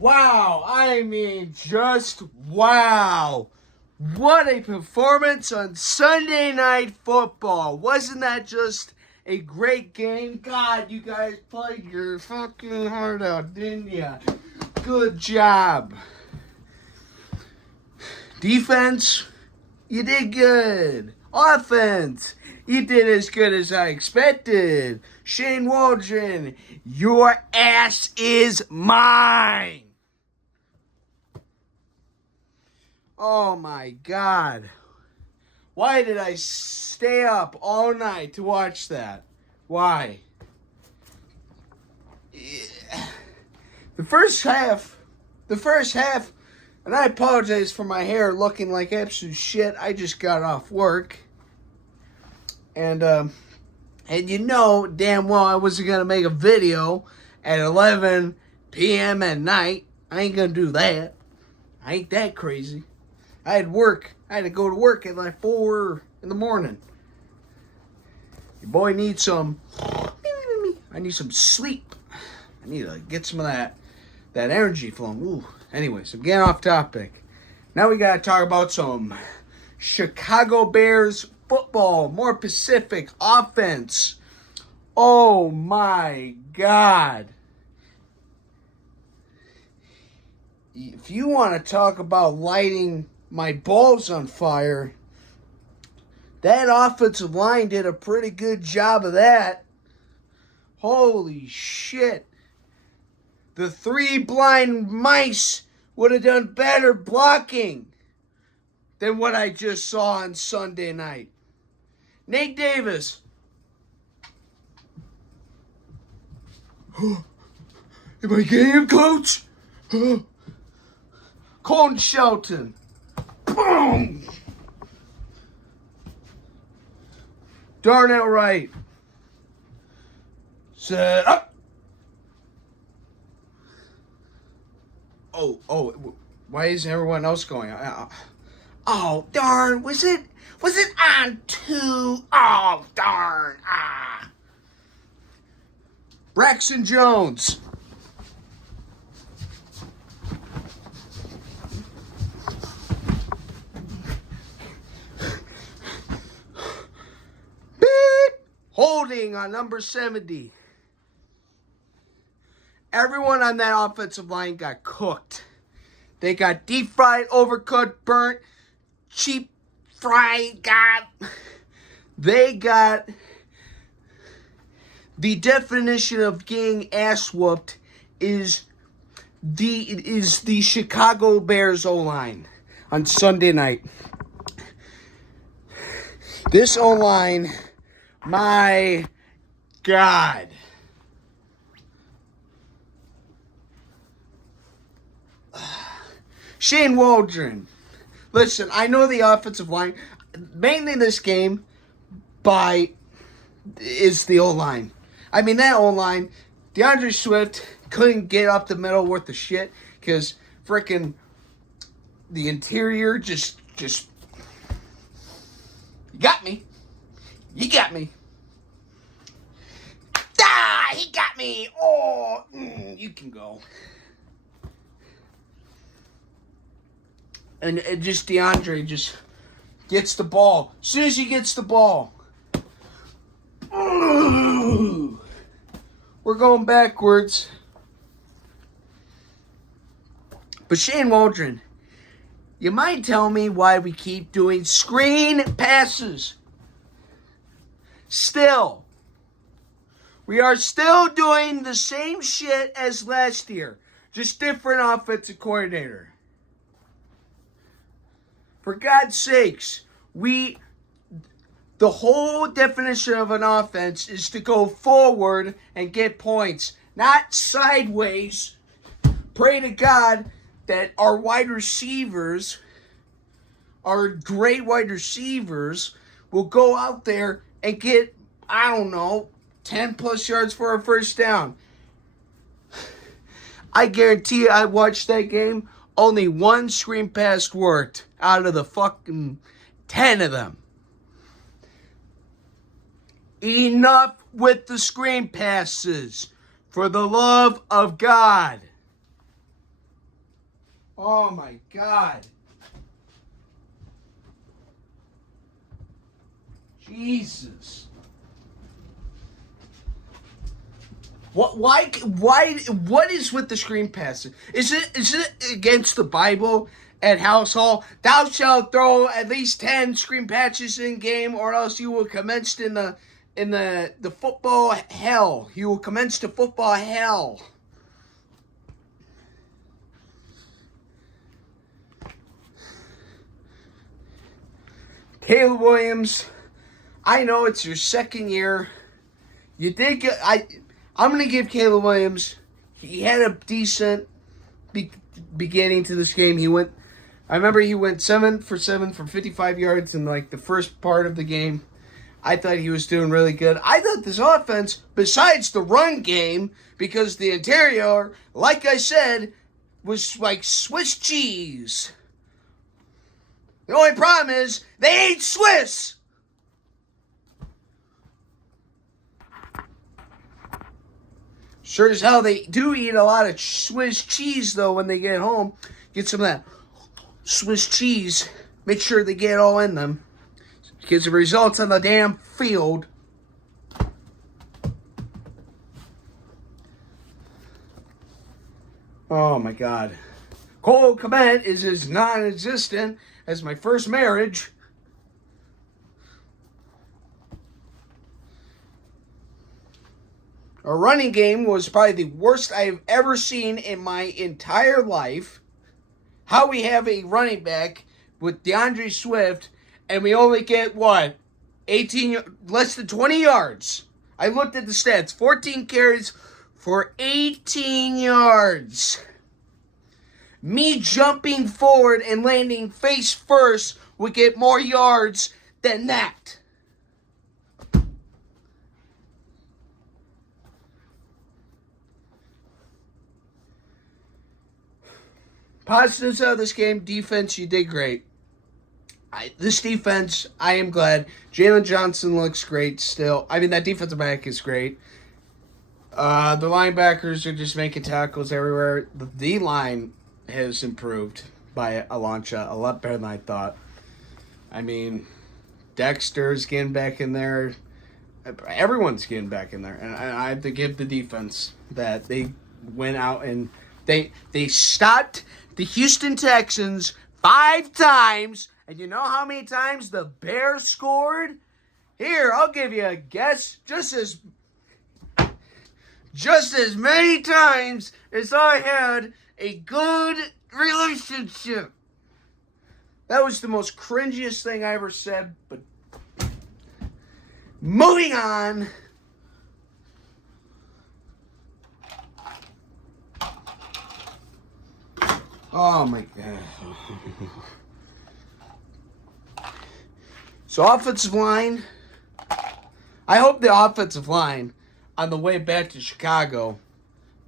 Wow, I mean, just wow. What a performance on Sunday Night Football. Wasn't that just a great game? God, you guys played your fucking heart out, didn't ya? Good job. Defense, you did good. Offense, you did as good as I expected. Shane Waldron, your ass is mine. Oh my God. Why did I stay up all night to watch that? Why? The first half, and I apologize for my hair looking like absolute shit. I just got off work. And you know damn well I wasn't going to make a video at 11 p.m. at night. I ain't going to do that. I ain't that crazy. I had work. I had to go to work at like 4 in the morning. Your boy needs some. I need some sleep. I need to get some of that energy flowing. Ooh. Anyways, I'm getting off topic. Now we got to talk about some Chicago Bears football. More Pacific offense. Oh my God. If you want to talk about lighting my balls on fire, that offensive line did a pretty good job of that. Holy shit. The 3 blind mice would have done better blocking than what I just saw on Sunday night. Nate Davis. Am I getting him, coach? Colton Shelton. Boom! Darnell Wright. Set up. Oh, why isn't everyone else going? Oh, darn. Was it on 2? Oh, darn. Braxton Jones. Holding on number 70. Everyone on that offensive line got cooked. They got deep fried, overcooked, burnt, cheap fried, they got the definition of getting ass whooped is the Chicago Bears O-line on Sunday night. This O-line, my God. Shane Waldron. Listen, I know the offensive line, mainly this game, is the O-line. I mean, that O-line, DeAndre Swift couldn't get up the middle worth of shit because frickin' the interior just you got me. You got me. He got me. Oh, you can go. And just DeAndre just gets the ball. As soon as he gets the ball, we're going backwards. But Shane Waldron, you might tell me why we keep doing screen passes. Still. We are still doing the same shit as last year. Just different offensive coordinator. For God's sakes, the whole definition of an offense is to go forward and get points, not sideways. Pray to God that our wide receivers, our great wide receivers, will go out there and get, 10 plus yards for a first down. I guarantee you, I watched that game. Only one screen pass worked out of the fucking 10 of them. Enough with the screen passes. For the love of God. Oh my God. Jesus. What is with the screen passing? Is it against the Bible at House Hall? Thou shalt throw at least 10 screen patches in game, or else you will commence in the football hell. You will commence to football hell. Caleb Williams, I know it's your second year. You did get. I'm going to give Caleb Williams. He had a decent beginning to this game. I remember he went 7 for 7 for 55 yards in like the first part of the game. I thought he was doing really good. I thought this offense, besides the run game, because the interior, like I said, was like Swiss cheese. The only problem is they ain't Swiss. Sure as hell they do eat a lot of Swiss cheese, though, when they get home. Get some of that Swiss cheese. Make sure they get all in them. Because it results on the damn field. Oh, my God. Cole Kmet is as non-existent as my first marriage. Our running game was probably the worst I've ever seen in my entire life. How we have a running back with DeAndre Swift, and we only get, what, less than 20 yards. I looked at the stats. 14 carries for 18 yards. Me jumping forward and landing face first would get more yards than that. Positives out of this game, defense, you did great. This defense, I am glad. Jalen Johnson looks great still. I mean, that defensive back is great. The linebackers are just making tackles everywhere. The D-line has improved by a long shot, a lot better than I thought. I mean, Dexter's getting back in there. Everyone's getting back in there. And I have to give the defense that they went out and they stopped the Houston Texans 5 times. And you know how many times the Bears scored? Here, I'll give you a guess. Just as many times as I had a good relationship. That was the most cringiest thing I ever said, but moving on. Oh my God. So offensive line, I hope the offensive line on the way back to Chicago,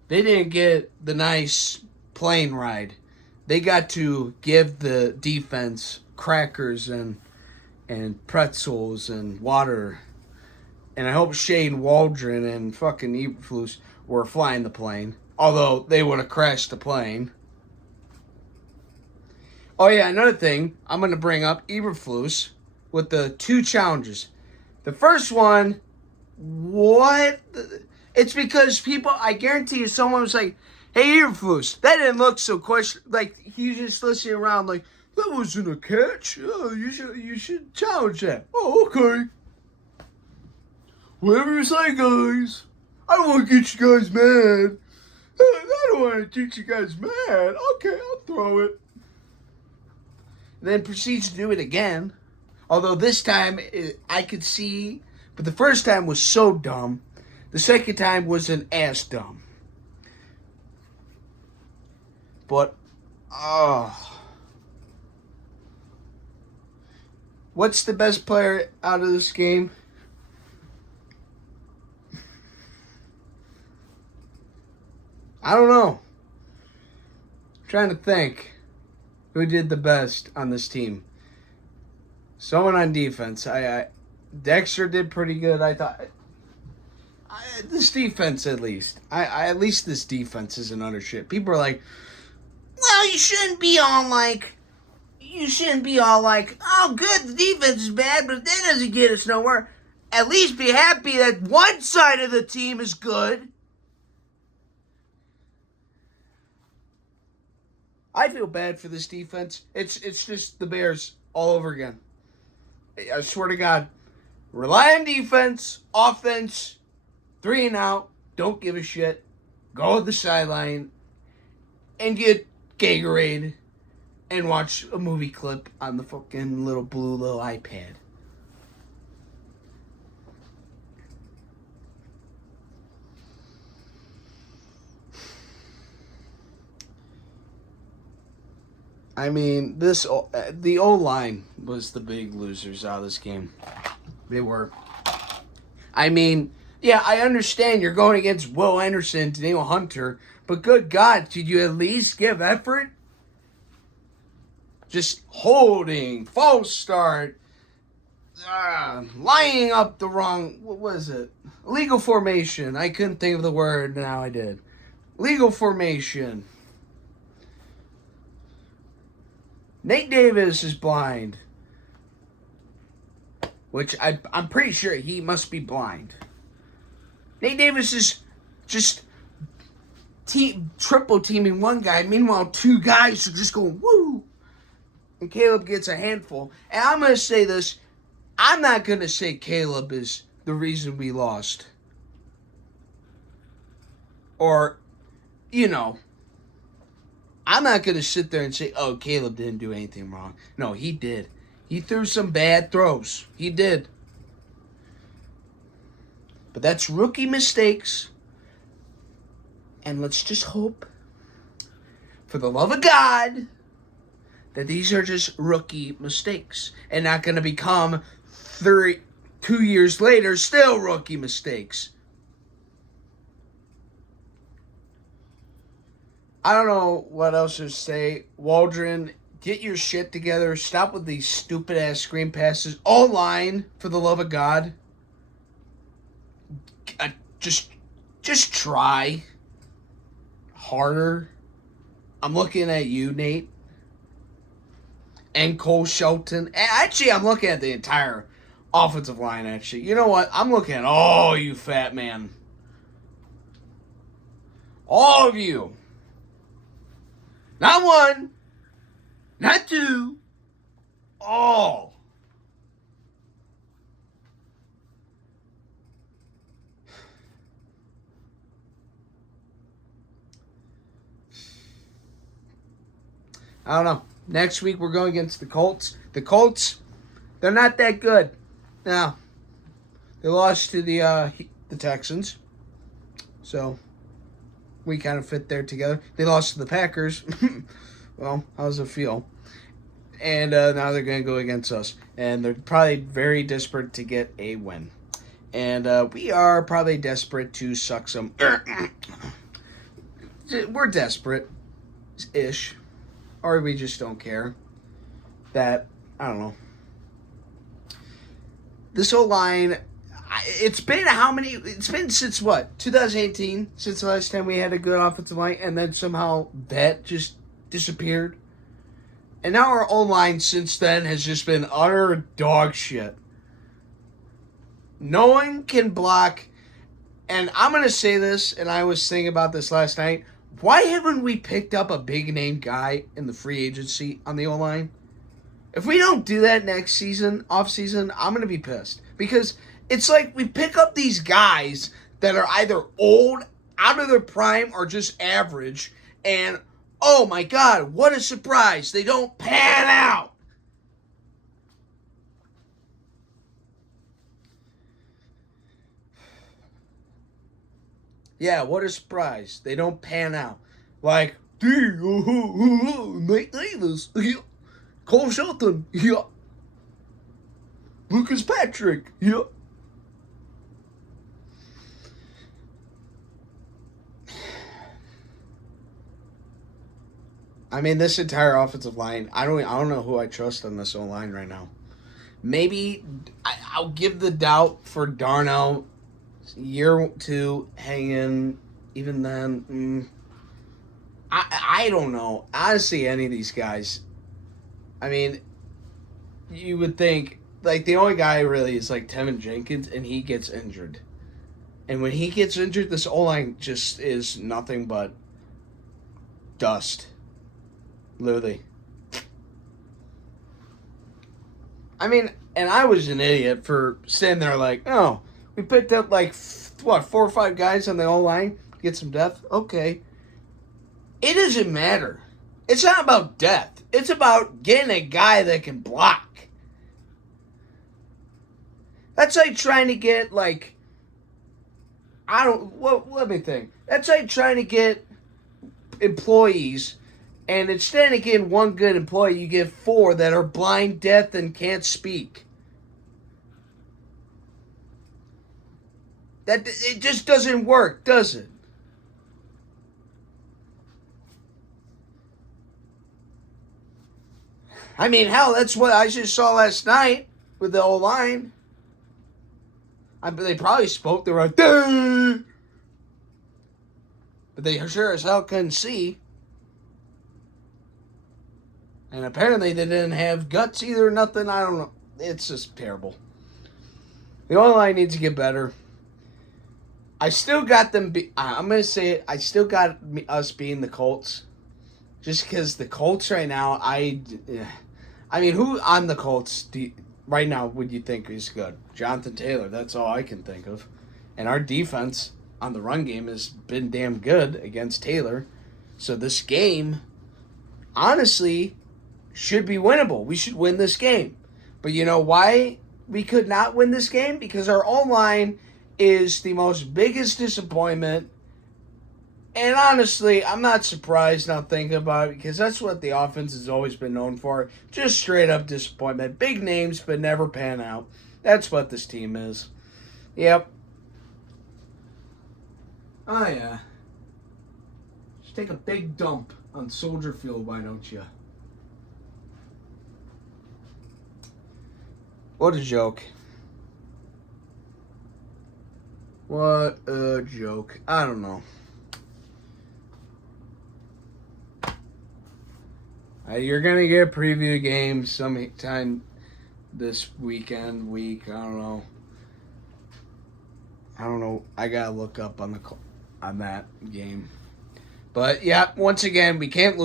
they didn't get the nice plane ride. They got to give the defense crackers and pretzels and water. And I hope Shane Waldron and fucking Eberflus were flying the plane. Although they would have crashed the plane. Oh yeah, another thing I'm going to bring up, Eberflus, with the 2 challenges. The first one, what? It's because people, I guarantee you, someone was like, hey, Eberflus, that didn't look so like he's just listening around like, that wasn't a catch. Oh, you should challenge that. Oh, okay. Whatever you say, guys. I don't want to get you guys mad. I don't want to get you guys mad. Okay, I'll throw it. And then proceeds to do it again. Although this time I could see, but the first time was so dumb. The second time was an ass dumb. But, what's the best player out of this game? I don't know. I'm trying to think who did the best on this team. Someone on defense. Dexter did pretty good. I thought this defense at least. At least this defense isn't utter shit. People are like, well, you shouldn't be all like, oh, good, the defense is bad, but that doesn't get us nowhere. At least be happy that one side of the team is good. I feel bad for this defense. It's just the Bears all over again. I swear to God. Rely on defense, offense, 3 and out, don't give a shit. Go to the sideline and get Gatorade and watch a movie clip on the fucking little iPad. I mean, the O-line was the big losers out of this game. They were. I mean, yeah, I understand you're going against Will Anderson, Daniel Hunter, but good God, did you at least give effort? Just holding, false start, lining up the wrong, what was it? Legal formation. I couldn't think of the word, now I did. Legal formation. Nate Davis is blind. Which I'm pretty sure he must be blind. Nate Davis is just triple teaming one guy. Meanwhile, 2 guys are just going, woo. And Caleb gets a handful. And I'm going to say this. I'm not going to say Caleb is the reason we lost. Or, I'm not going to sit there and say, oh, Caleb didn't do anything wrong. No, he did. He threw some bad throws. He did. But that's rookie mistakes. And let's just hope, for the love of God, that these are just rookie mistakes. And not going to become 2 years later still rookie mistakes. I don't know what else to say. Waldron, get your shit together. Stop with these stupid-ass screen passes. O-line, for the love of God. Just try harder. I'm looking at you, Nate. And Cole Shelton. Actually, I'm looking at the entire offensive line, actually. You know what? I'm looking at all you fat man. All of you. Not 1, not 2, all. I don't know. Next week we're going against the Colts. The Colts, they're not that good. No. They lost to the Texans. So we kind of fit there together. They lost to the Packers. Well, how does it feel? And now they're going to go against us. And they're probably very desperate to get a win. And we are probably desperate to suck some. We're desperate-ish. Or we just don't care. I don't know. This O-line, it's been since what? 2018? Since the last time we had a good offensive line, and then somehow that just disappeared. And now our O-line since then has just been utter dog shit. No one can block. And I'm going to say this, and I was thinking about this last night. Why haven't we picked up a big-name guy in the free agency on the O-line? If we don't do that next season, off-season, I'm going to be pissed. Because it's like we pick up these guys that are either old, out of their prime, or just average. And, oh my God, what a surprise. They don't pan out. Yeah, what a surprise. They don't pan out. Like, Nate Davis, Cole Shelton, Lucas Patrick, I mean, this entire offensive line, I don't know who I trust on this O-line right now. Maybe I'll give the doubt for Darnell. Year 2 hanging, even then, I I don't know. Honestly, any of these guys, I mean, you would think, like, the only guy really is, like, Tevin Jenkins, and he gets injured. And when he gets injured, this O-line just is nothing but dust. Literally. I mean, and I was an idiot for sitting there like, oh, we picked up, like, 4 or 5 guys on the O-line, get some depth? Okay. It doesn't matter. It's not about depth. It's about getting a guy that can block. That's like trying to get, like, let me think. That's like trying to get employees, and instead of getting one good employee, you get 4 that are blind, deaf, and can't speak. It just doesn't work, does it? I mean, hell, that's what I just saw last night with the O-line. They probably spoke. They were like, duh! But they sure as hell couldn't see. And apparently they didn't have guts either, nothing. I don't know. It's just terrible. The O-line needs to get better. I still got them. I'm going to say it. I still got us being the Colts. Just because the Colts right now, I mean, who on the Colts right now would you think is good? Jonathan Taylor. That's all I can think of. And our defense on the run game has been damn good against Taylor. So this game, honestly, should be winnable. We should win this game. But you know why we could not win this game? Because our O-line is the most biggest disappointment. And honestly, I'm not surprised now thinking about it, because that's what the offense has always been known for. Just straight up disappointment. Big names, but never pan out. That's what this team is. Yep. Oh, yeah. Just take a big dump on Soldier Field, why don't you? What a joke. What a joke. I don't know. You're going to get a preview game sometime this week. I don't know. I got to look up on that game. But, yeah, once again, we can't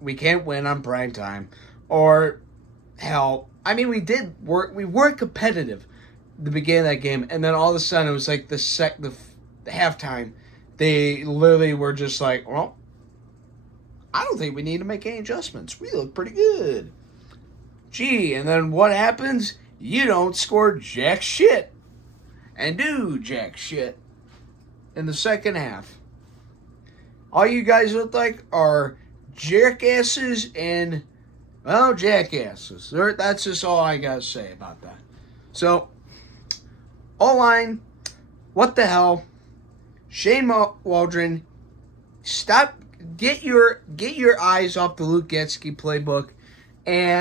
we can't win on prime time. Or, hell, I mean, we were competitive at the beginning of that game, and then all of a sudden it was like the halftime. They literally were just like, well, I don't think we need to make any adjustments. We look pretty good. Gee, and then what happens? You don't score jack shit and do jack shit in the second half. All you guys look like are jackasses and, well, jackasses. That's just all I got to say about that. So, O-line, what the hell? Shane Waldron, stop. Get your eyes off the Luke Getsky playbook, and